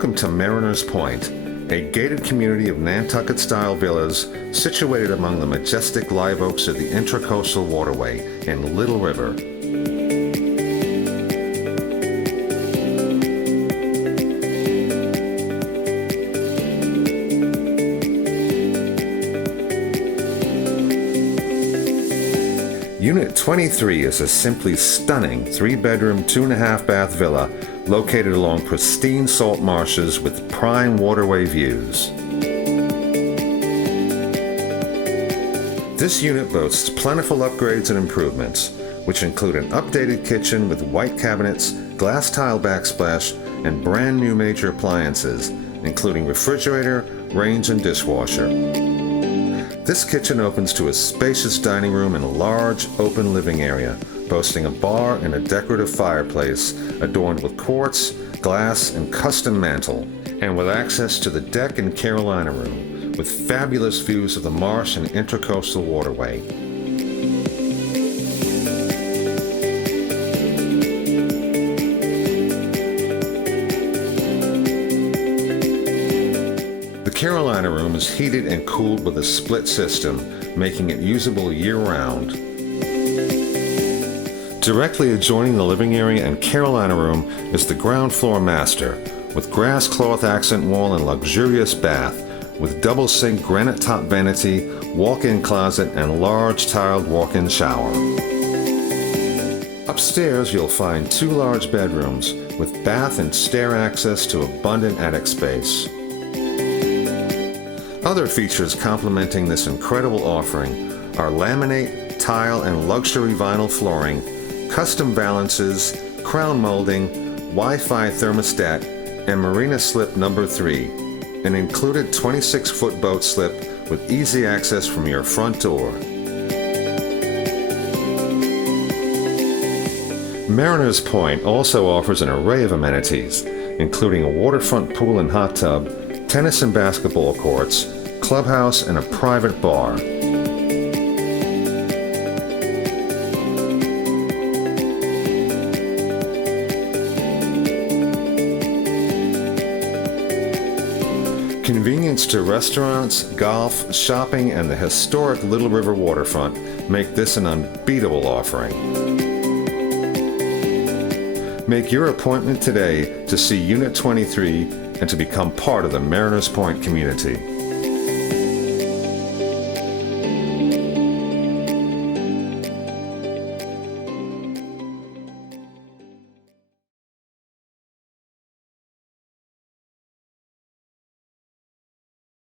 Welcome to Mariners Pointe, a gated community of Nantucket-style villas situated among the majestic live oaks of the Intracoastal Waterway in Little River. Unit 23 is a simply stunning 3-bedroom, 2.5-bath villa located along pristine salt marshes with prime waterway views. This unit boasts plentiful upgrades and improvements, which include an updated kitchen with white cabinets, glass tile backsplash, and brand new major appliances, including refrigerator, range, and dishwasher. This kitchen opens to a spacious dining room and a large, open living area, boasting a bar and a decorative fireplace adorned with quartz, glass, and custom mantle, and with access to the deck and Carolina room, with fabulous views of the marsh and Intracoastal Waterway. The Carolina room is heated and cooled with a split system, making it usable year-round. Directly adjoining the living area and Carolina room is the ground floor master, with grass cloth accent wall and luxurious bath, with double sink granite top vanity, walk-in closet, and large tiled walk-in shower. Upstairs you'll find 2 large bedrooms with bath and stair access to abundant attic space. Other features complementing this incredible offering are laminate, tile, and luxury vinyl flooring, custom valances, crown molding, Wi-Fi thermostat, and marina slip number 3, an included 26-foot boat slip with easy access from your front door. Mariners Pointe also offers an array of amenities, including a waterfront pool and hot tub, tennis and basketball courts, clubhouse, and a private bar. Convenience to restaurants, golf, shopping, and the historic Little River waterfront make this an unbeatable offering. Make your appointment today to see Unit 23 and to become part of the Mariners Pointe community.